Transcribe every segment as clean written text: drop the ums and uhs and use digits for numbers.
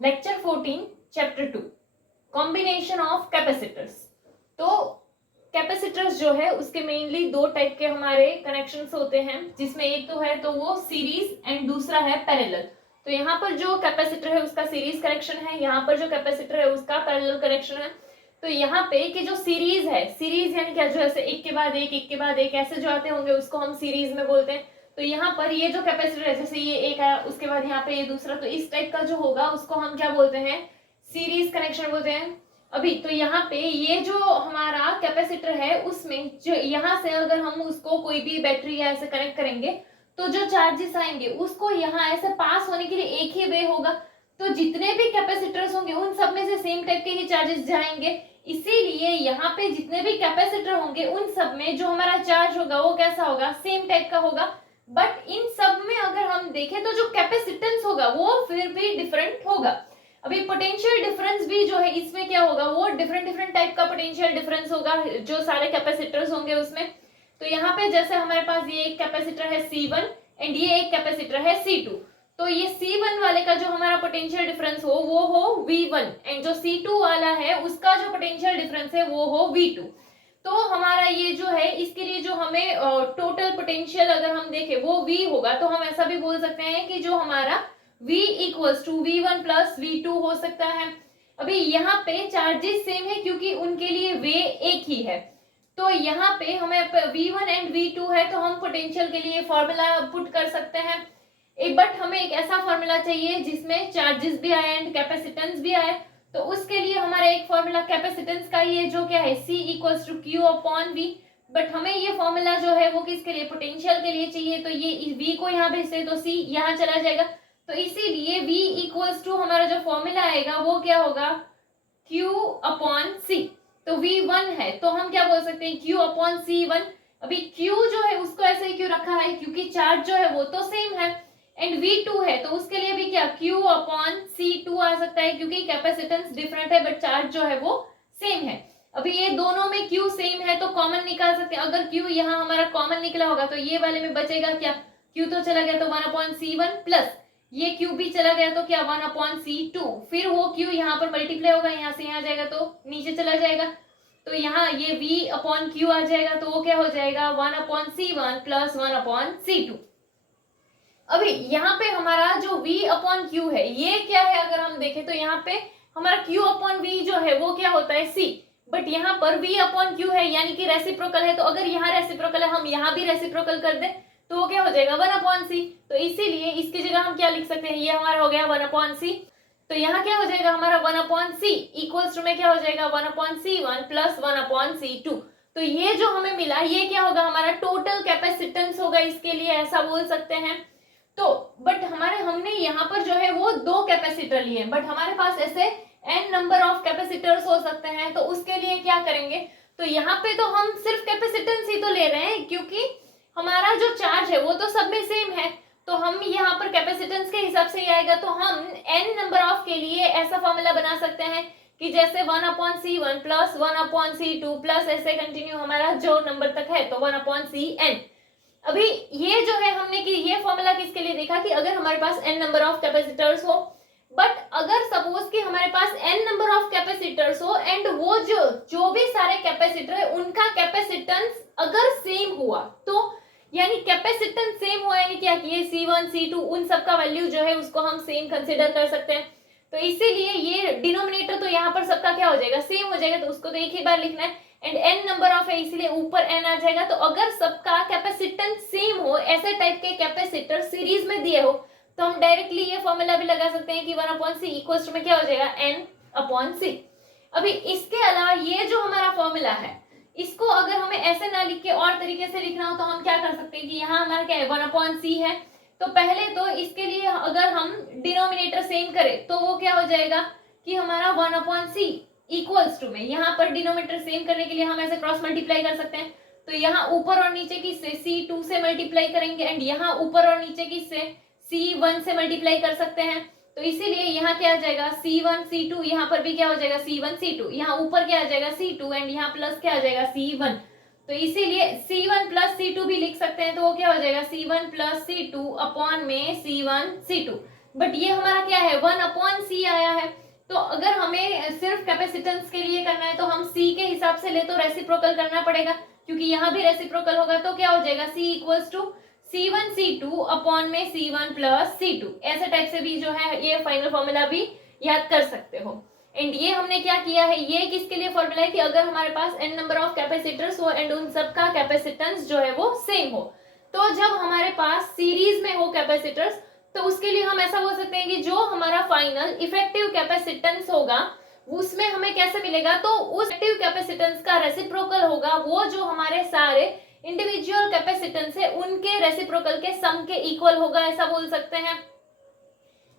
Lecture 14 chapter 2 combination of capacitors. तो capacitors जो है उसके मेनली दो टाइप के हमारे कनेक्शंस होते हैं, जिसमें एक तो है तो वो सीरीज एंड दूसरा है पैरेलल। तो यहाँ पर जो कैपेसिटर है उसका सीरीज कनेक्शन है, यहाँ पर जो कैपेसिटर है उसका पैरेलल कनेक्शन है। तो यहाँ पे कि जो सीरीज है, सीरीज यानी क्या, जो ऐसे एक के बाद एक के बाद एक ऐसे जो आते होंगे उसको हम सीरीज में बोलते हैं। तो यहाँ पर ये जो कैपेसिटर है, जैसे ये एक आया उसके बाद यहाँ पे ये दूसरा, तो इस टाइप का जो होगा उसको हम क्या बोलते हैं, सीरीज कनेक्शन बोलते हैं। अभी तो यहाँ पे ये जो हमारा कैपेसिटर है उसमें जो यहाँ से अगर हम उसको कोई भी बैटरी या ऐसे कनेक्ट करेंगे तो जो चार्जेस आएंगे उसको यहाँ ऐसे पास होने के लिए एक ही वे होगा। तो जितने भी कैपेसिटर्स होंगे उन सब में से सेम टाइप के ही चार्जेस जाएंगे, इसीलिए यहाँ पे जितने भी कैपेसिटर होंगे उन सब में जो हमारा चार्ज होगा वो कैसा होगा, सेम टाइप का होगा। बट इन सब में अगर हम देखें तो जो कैपेसिटेंस होगा वो फिर भी डिफरेंट होगा। अभी पोटेंशियल डिफरेंस भी जो है इसमें क्या होगा, वो डिफरेंट डिफरेंट टाइप का पोटेंशियल डिफरेंस होगा जो सारे कैपेसिटर्स होंगे उसमें। तो यहाँ पे जैसे हमारे पास ये एक कैपेसिटर है C1 एंड ये एक कैपेसिटर है C2। तो ये C1 वाले का जो हमारा पोटेंशियल डिफरेंस हो वो हो V1 एंड जो C2 वाला है उसका जो पोटेंशियल डिफरेंस है वो हो V2। तो हमारा ये जो है इसके लिए जो हमें टोटल पोटेंशियल अगर हम देखें वो V होगा, तो हम ऐसा भी बोल सकते हैं कि जो हमारा V equals to V1 plus V2 हो सकता है। अभी यहाँ पे चार्जेस सेम है क्योंकि उनके लिए वे एक ही है। तो यहाँ पे हमें V1 एंड V2 है तो हम पोटेंशियल के लिए फॉर्मूला पुट कर सकते हैं। बट हमें एक ऐसा फॉर्मूला चाहिए जिसमें चार्जेस भी आए एंड कैपेसिटेंस भी आए। तो उसके लिए हमारा एक फॉर्मूला कैपेसिटेंस का ये जो क्या है C equals to Q upon V। But हमें ये फॉर्मूला जो है वो किसके लिए, पोटेंशियल के लिए चाहिए। तो ये V को यहाँ भेजते तो C यहाँ चला जाएगा। तो इसीलिए V इक्वल्स टू हमारा जो फॉर्मूला आएगा वो क्या होगा, Q अपॉन C। तो V1 है तो हम क्या बोल सकते हैं, Q अपॉन C1। अभी Q जो है उसको ऐसे ही क्यों रखा है, क्योंकि चार्ज जो है वो तो सेम है। एंड V2 है तो उसके लिए भी क्या Q अपॉन C2 आ सकता है, क्योंकि कैपेसिटेंस डिफरेंट है बट चार्ज जो है वो सेम है। अभी ये दोनों में Q सेम है तो कॉमन निकाल सकते हैं। अगर Q यहाँ हमारा कॉमन निकला होगा तो ये वाले में बचेगा क्या, Q तो चला गया तो 1 अपॉन C1 प्लस ये Q भी चला गया तो क्या 1 अपॉन C2। फिर वो Q यहाँ पर मल्टीप्लाई होगा, यहाँ से यहाँ जाएगा तो नीचे चला जाएगा। तो यहाँ ये V अपॉन Q आ जाएगा तो वो क्या हो जाएगा 1 upon C1 plus 1 upon C2। अभी यहाँ पे हमारा जो V अपॉन Q है ये क्या है, अगर हम देखें तो यहाँ पे हमारा Q अपॉन V जो है वो क्या होता है C। बट यहाँ पर V अपॉन Q है यानी कि रेसिप्रोकल है। तो अगर यहाँ रेसिप्रोकल है हम यहाँ भी रेसिप्रोकल कर दें तो वो क्या हो जाएगा 1 अपॉन C। तो इसीलिए इसकी जगह हम क्या लिख सकते हैं, ये हमारा हो गया 1 अपॉन C। तो यहाँ क्या हो जाएगा हमारा 1 अपॉन C इक्वल्स टू में क्या हो जाएगा 1 upon C1 plus 1 upon C2। तो ये जो हमें मिला ये क्या होगा, हमारा टोटल कैपेसिटेंस होगा, इसके लिए ऐसा बोल सकते हैं। तो बट हमने यहाँ पर जो है वो दो कैपेसिटर लिए, बट हमारे पास ऐसे n नंबर ऑफ कैपेसिटर्स हो सकते हैं। तो उसके लिए क्या करेंगे, तो यहाँ पे तो हम सिर्फ कैपेसिटेंस ही तो ले रहे हैं क्योंकि हमारा जो चार्ज है वो तो सब में सेम है। तो हम यहाँ पर कैपेसिटेंस के हिसाब से ही आएगा। तो हम n नंबर ऑफ के लिए ऐसा फॉर्मूला बना सकते हैं कि जैसे 1 upon C1 plus 1 upon C2 plus ऐसे कंटिन्यू हमारा जो नंबर तक है तो 1 अपॉन Cn। अभी ये जो है हमने कि ये फॉर्मूला किसके लिए देखा कि अगर हमारे पास n नंबर ऑफ कैपेसिटर्स हो। बट अगर सपोज कि हमारे पास n नंबर ऑफ कैपेसिटर्स हो एंड वो जो भी सारे कैपेसिटर है उनका कैपेसिटेंस अगर सेम हुआ, तो यानी कैपेसिटेंस सेम हुआ यानी क्या कि ये C1 C2 उन सब का वैल्यू जो है उसको हम सेम कंसिडर कर सकते हैं। तो इसीलिए ये डिनोमिनेटर तो यहाँ पर सबका क्या हो जाएगा, सेम हो जाएगा। तो उसको तो एक ही बार लिखना है एंड n नंबर ऑफ है इसलिए ऊपर n आ जाएगा। तो अगर सबका कैपेसिटेंस सेम हो, ऐसे टाइप के कैपेसिटर सीरीज में दिए हो, तो हम डायरेक्टली ये फॉर्मूला भी लगा सकते हैं कि 1 अपॉन C इक्वल्स टू में क्या हो जाएगा n अपॉन C। अभी इसके अलावा ये जो हमारा फॉर्मूला है इसको अगर हमें ऐसे ना लिख के और तरीके से लिखना हो तो हम क्या कर सकते हैं कि यहाँ हमारा क्या है 1 अपॉन C है। तो पहले तो इसके लिए अगर हम डिनोमिनेटर सेम करें तो वो क्या हो जाएगा कि हमारा 1 अपॉन C इक्वल्स टू में यहाँ पर डिनोमिनेटर सेम करने के लिए हम ऐसे क्रॉस मल्टीप्लाई कर सकते हैं। तो यहाँ ऊपर और नीचे की से C2 से मल्टीप्लाई करेंगे एंड यहाँ ऊपर और नीचे की से C1 से मल्टीप्लाई कर सकते हैं। तो इसीलिए यहाँ क्या आ जाएगा C1 C2, यहाँ पर भी क्या हो जाएगा C1 C2, यहाँ ऊपर क्या आ जाएगा C2 एंड यहाँ प्लस क्या आ जाएगा C1। तो इसीलिए C1 प्लस C2 भी लिख सकते हैं। तो वो क्या हो जाएगा C1 प्लस C2 अपॉन में C1 C2। बट ये हमारा क्या है 1/c आया है। तो अगर हमें सिर्फ कैपेसिटेंस के लिए करना है तो हम c के हिसाब से ले तो रेसिप्रोकल करना पड़ेगा, क्योंकि यहाँ भी रेसिप्रोकल होगा तो क्या हो जाएगा c equals to C1 C2 upon में C1 प्लस C2। ऐसे टाइप से भी जो है ये फाइनल फॉर्मूला भी याद कर सकते हो। एंड ये हमने क्या किया है, ये किसके लिए फॉर्मूला है कि अगर हमारे पास n नंबर ऑफ कैपेसिटर्स हो एंड उन सब का कैपेसिटेंस जो है वो सेम हो, तो जब हमारे पास सीरीज में हो कैपेसिटर्स तो उसके लिए हम ऐसा बोल सकते हैं कि जो हमारा फाइनल इफेक्टिव कैपेसिटेंस होगा उसमें हमें कैसे मिलेगा, तो उस इफेक्टिव कैपेसिटेंस का रेसिप्रोकल होगा वो जो हमारे सारे इंडिविजुअल कैपेसिटेंस है उनके रेसिप्रोकल के सम के इक्वल होगा, ऐसा बोल सकते हैं।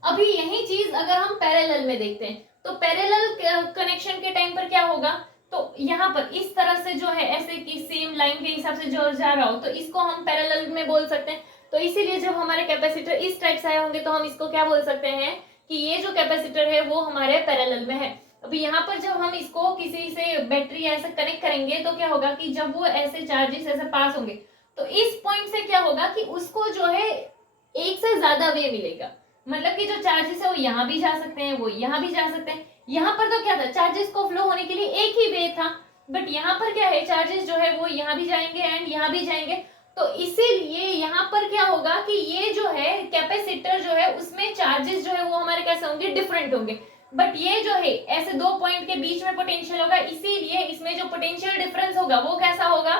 अभी यही चीज अगर हम पैरेलल में देखते हैं तो पैरेलल कनेक्शन के टाइम पर क्या होगा, तो यहाँ पर इस तरह से जो है ऐसे कि सेम लाइन के हिसाब से जो जा रहा हो तो इसको हम पैरेलल में बोल सकते हैं। तो इसीलिए जब हमारे कैपेसिटर इस टाइप से आए होंगे तो हम इसको क्या बोल सकते हैं कि ये जो कैपेसिटर है वो हमारे पैरेलल में है। अभी यहाँ पर जब हम इसको किसी से बैटरी ऐसे कनेक्ट करेंगे तो क्या होगा कि जब वो ऐसे चार्जेस ऐसे पास होंगे तो इस पॉइंट से क्या होगा कि उसको जो है एक से ज्यादा वे मिलेगा, मतलब कि जो चार्जेस है वो यहाँ भी जा सकते हैं, वो यहाँ भी जा सकते हैं। यहाँ पर तो क्या था, चार्जेस को फ्लो होने के लिए एक ही वे था, बट यहाँ पर क्या है, चार्जेस जो है वो यहाँ भी जाएंगे एंड यहाँ भी जाएंगे। तो इसीलिए यहाँ पर क्या होगा कि ये जो है कैपेसिटर जो है उसमें चार्जेस जो है वो हमारे कैसे होंगे, डिफरेंट होंगे। बट ये जो है ऐसे दो पॉइंट के बीच में पोटेंशियल होगा, इसीलिए इसमें जो पोटेंशियल डिफरेंस होगा वो कैसा होगा,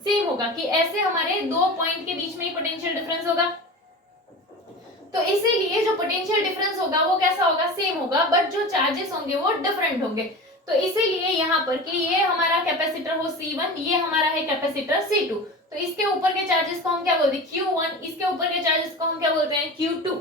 सेम होगा, कि ऐसे हमारे दो पॉइंट के बीच में ही पोटेंशियल डिफरेंस होगा। तो इसीलिए जो पोटेंशियल डिफरेंस होगा वो कैसा होगा, सेम होगा, बट जो चार्जेस होंगे वो डिफरेंट होंगे। तो इसीलिए यहाँ पर कि ये हमारा कैपेसिटर हो C1, ये हमारा है कैपेसिटर C2, तो इसके ऊपर के चार्जेस को हम क्या बोलते हैं Q1, इसके ऊपर के चार्जेस को हम क्या बोलते हैं Q2।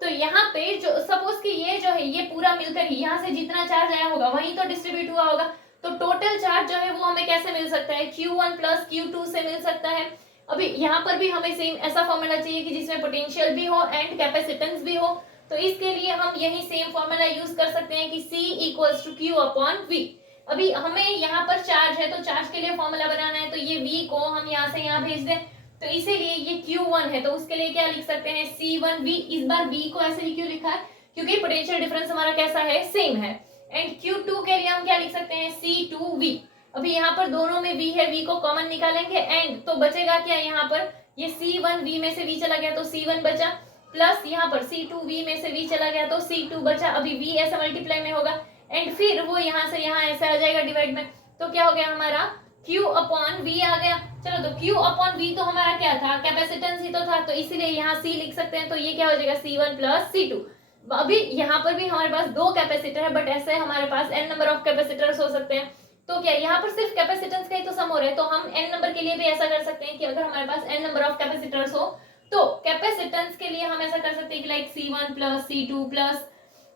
तो यहाँ पे जो सपोज कि ये जो है ये पूरा मिलकर ही यहाँ से जितना चार्ज आया होगा वही तो डिस्ट्रीब्यूट हुआ होगा, तो टोटल चार्ज जो है वो हमें कैसे मिल सकता है, Q1 प्लस Q2 से मिल सकता है। अभी यहाँ पर भी हमें सेम ऐसा फॉर्मूला चाहिए कि जिसमें पोटेंशियल भी हो एंड कैपेसिटेंस भी हो, तो इसके लिए हम यही सेम फॉर्मूला यूज कर सकते हैं कि C equals to Q upon V। अभी हमें यहाँ पर चार्ज है तो चार्ज के लिए फॉर्मूला बनाना है, तो ये V को हम यहाँ से यहाँ भेज दें, तो इसीलिए ये Q1 है तो उसके लिए क्या लिख सकते हैं C1V। इस बार V को ऐसे ही क्यों लिखा है, क्योंकि पोटेंशियल डिफरेंस हमारा कैसा है, सेम है। एंड Q2 के लिए हम क्या लिख सकते हैं C2V। अभी यहाँ पर दोनों में V है, V को कॉमन निकालेंगे एंड तो बचेगा क्या, यहाँ पर ये C1V में से V चला गया तो C1 बचा, प्लस यहाँ पर C2V में से V चला गया तो C2 बचा। अभी V ऐसा मल्टीप्लाई में होगा एंड फिर वो यहाँ से यहाँ ऐसे आ जाएगा डिवाइड में, तो क्या हो गया हमारा Q अपॉन V आ गया। चलो तो Q अपॉन V तो हमारा क्या था, कैपेसिटेंस ही तो था, तो इसीलिए यहाँ C लिख सकते हैं, तो ये क्या हो जाएगा C1 प्लस C2। अभी यहाँ पर भी हमारे पास दो कैपेसिटर है, बट ऐसे हमारे पास n नंबर ऑफ कैपेसिटर्स हो सकते हैं, तो क्या यहाँ पर सिर्फ कैपेसिटेंस का ही तो सम हो रहा है, तो हम n नंबर के लिए भी ऐसा कर सकते हैं कि अगर हमारे पास n नंबर ऑफ कैपेसिटर्स हो तो कैपेसिटेंस के लिए हम ऐसा कर सकते हैं कि like C1 plus C2 plus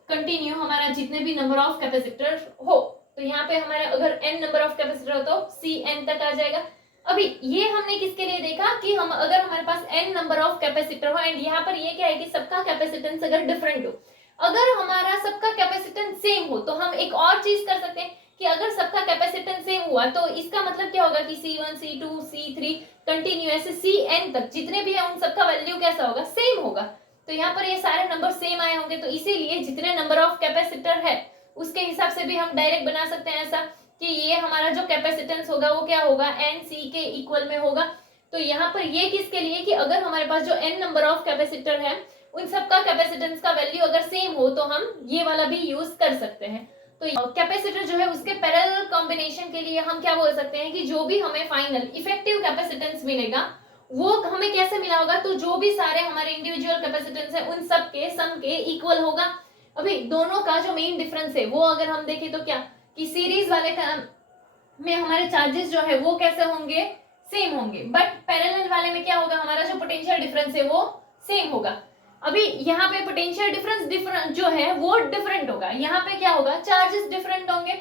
continue हमारा जितने भी नंबर ऑफ कैपेसिटर हो, तो यहाँ पे हमारे अगर n नंबर ऑफ कैपेसिटर हो तो Cn तक आ जाएगा। अभी ये हमने किसके लिए देखा कि हम अगर हमारे पास n नंबर ऑफ कैपेसिटर हो एंड यहाँ पर ये क्या है कि सबका कैपेसिटेंस अगर डिफरेंट हो, अगर हमारा सबका कैपेसिटेंस सेम हो तो हम एक और चीज कर सकते हैं कि अगर सबका कैपेसिटेंस सेम हुआ तो इसका मतलब क्या होगा कि C1 C2 C3 कंटिन्यू ऐसे Cn तक जितने भी है उन सबका वैल्यू कैसा होगा, सेम होगा। तो यहाँ पर ये सारे नंबर सेम आए होंगे, तो इसीलिए जितने नंबर ऑफ कैपेसिटर है उसके हिसाब से भी हम डायरेक्ट बना सकते हैं ऐसा कि ये हमारा जो कैपेसिटेंस होगा वो क्या होगा, NC के इक्वल में होगा। तो यहाँ पर ये किसके लिए कि अगर हमारे पास जो n नंबर ऑफ कैपेसिटर है उन सबका कैपेसिटेंस का वैल्यू अगर सेम हो तो हम ये वाला भी यूज कर सकते हैं। तो कैपेसिटर जो है उसके पैरेलल कॉम्बिनेशन के लिए हम क्या बोल सकते हैं कि जो भी हमें फाइनल इफेक्टिव कैपेसिटेंस मिलेगा वो हमें कैसे मिला होगा, तो जो भी सारे हमारे इंडिविजुअल कैपेसिटेंस है उन सब के सम के इक्वल होगा। अभी दोनों का जो मेन डिफरेंस है वो अगर हम देखें तो क्या कि सीरीज वाले का में हमारे चार्जेस जो है वो कैसे होंगे, सेम होंगे, बट पैरेलल वाले में क्या होगा, हमारा जो पोटेंशियल डिफरेंस है वो सेम होगा। अभी यहाँ पे पोटेंशियल डिफरेंस जो है वो डिफरेंट होगा, यहाँ पे क्या होगा, चार्जेस डिफरेंट होंगे।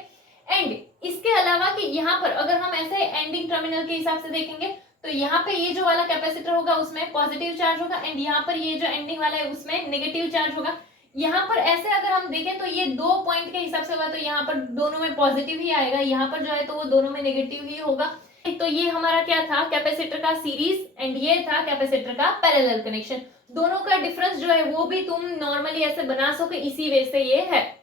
एंड इसके अलावा कि यहाँ पर अगर हम ऐसे एंडिंग टर्मिनल के हिसाब से देखेंगे तो यहाँ पे ये जो वाला कैपेसिटर होगा उसमें पॉजिटिव चार्ज होगा एंड यहाँ पर ये जो एंडिंग वाला है उसमें नेगेटिव चार्ज होगा। यहाँ पर ऐसे अगर हम देखें तो ये दो पॉइंट के हिसाब से होगा, तो यहाँ पर दोनों में पॉजिटिव ही आएगा, यहाँ पर जो है तो वो दोनों में नेगेटिव ही होगा। तो ये हमारा क्या था, कैपेसिटर का सीरीज एंड ये था कैपेसिटर का पैरेलल कनेक्शन। दोनों का डिफरेंस जो है वो भी तुम नॉर्मली ऐसे बना सको, इसी वे से ये है।